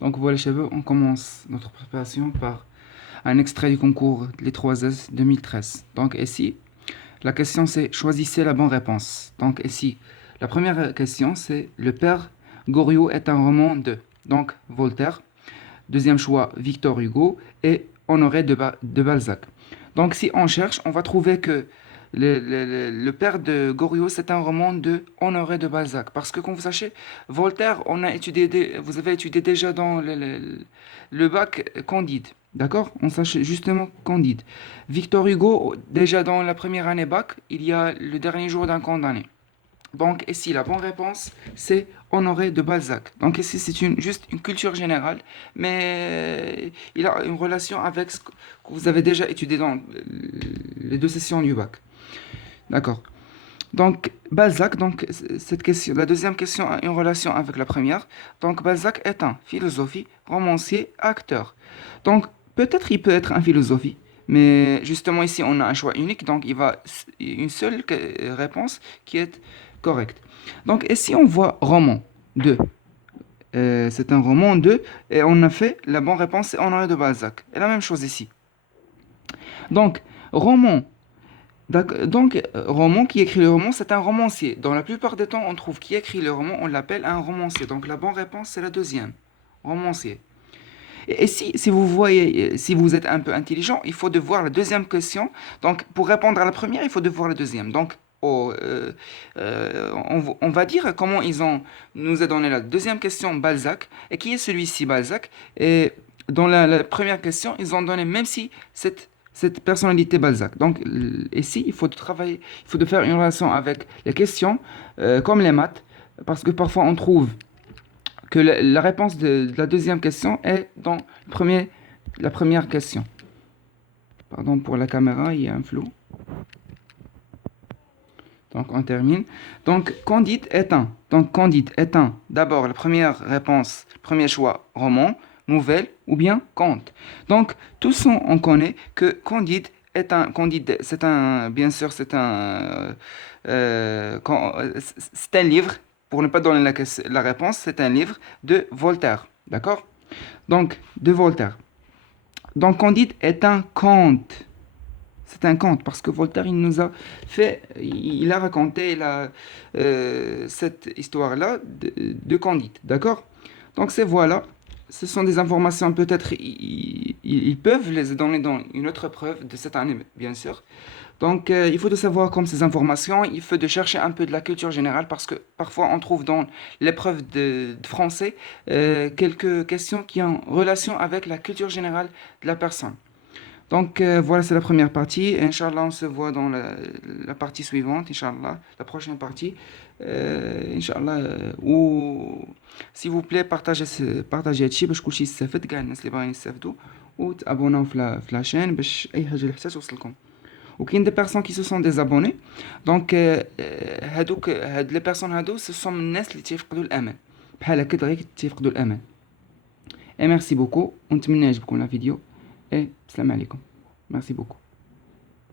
Donc voilà, cheveux, on commence notre préparation par un extrait du concours Les 3S 2013. Donc ici, la question c'est choisissez la bonne réponse. Donc ici, la première question c'est le père Goriot est un roman de. Donc Voltaire. Deuxième choix, Victor Hugo et Honoré de Balzac. Donc si on cherche, on va trouver que le père de Goriot, c'est un roman de Honoré de Balzac. Parce que, comme vous sachez, Voltaire, vous avez étudié déjà dans le bac Candide. D'accord? On sache justement Candide. Victor Hugo, déjà dans la première année bac, il y a le dernier jour d'un condamné. Donc ici, la bonne réponse, c'est Honoré de Balzac. Donc ici, c'est juste une culture générale, mais il a une relation avec ce que vous avez déjà étudié dans les deux sessions du bac. D'accord. Donc Balzac, donc cette question, la deuxième question a une relation avec la première. Donc Balzac est un philosophe, romancier, acteur. Donc peut-être il peut être un philosophe, mais justement ici on a un choix unique, donc il va une seule réponse qui est correcte. Donc ici on voit roman 2. C'est un roman 2 et on a fait la bonne réponse, c'est Honoré de Balzac. Et la même chose ici. Donc roman. Donc, roman qui écrit le roman, c'est un romancier. Dans la plupart des temps, on trouve qui écrit le roman, on l'appelle un romancier. Donc, la bonne réponse, c'est la deuxième. Romancier. Et si vous voyez, si vous êtes un peu intelligent, il faut devoir la deuxième question. Donc, pour répondre à la première, il faut devoir la deuxième. Donc, on va dire comment nous a donné la deuxième question, Balzac. Et qui est celui-ci, Balzac? Et dans la première question, ils ont donné, même si cette personnalité Balzac. Donc, ici, il faut travailler, il faut de faire une relation avec les questions, comme les maths, parce que parfois on trouve que la réponse de la deuxième question est dans la première question. Pardon pour la caméra, il y a un flou. Donc on termine. Donc Candide est un. Donc Candide est un. D'abord la première réponse, premier choix, roman, nouvelle ou bien conte. Donc tous on connaît que Candide est un. Candide, c'est un. Bien sûr, c'est un livre. Pour ne pas donner la réponse, c'est un livre de Voltaire. D'accord? Donc de Voltaire. Donc Candide est un conte. C'est un conte parce que Voltaire, il a raconté cette histoire-là de Candide, d'accord? Donc voilà, ce sont des informations peut-être ils peuvent les donner dans une autre preuve de cette année, bien sûr. Donc il faut de savoir comme ces informations, il faut de chercher un peu de la culture générale parce que parfois on trouve dans l'épreuve de français quelques questions qui ont relation avec la culture générale de la personne. Donc voilà, c'est la première partie. Inch'Allah, on se voit dans la partie suivante, Inch'Allah, la prochaine partie. Inch'Allah, ou s'il vous plaît, partagez هادشي باش كلشي يستافد كاع الناس اللي باغيين يستافدوا وتابوناو في la chaîne باش اي حاجه اللي حتى توصلكم. وكاين des personnes qui se sont désabonnés. Donc هاد les personnes هادو ce sont الناس اللي تيفقدوا الامل. بحال هكا دغيا تيفقدوا الامل. Et merci beaucoup. ونتمنى يعجبكم la vidéo. Et salam alaikum. Merci beaucoup.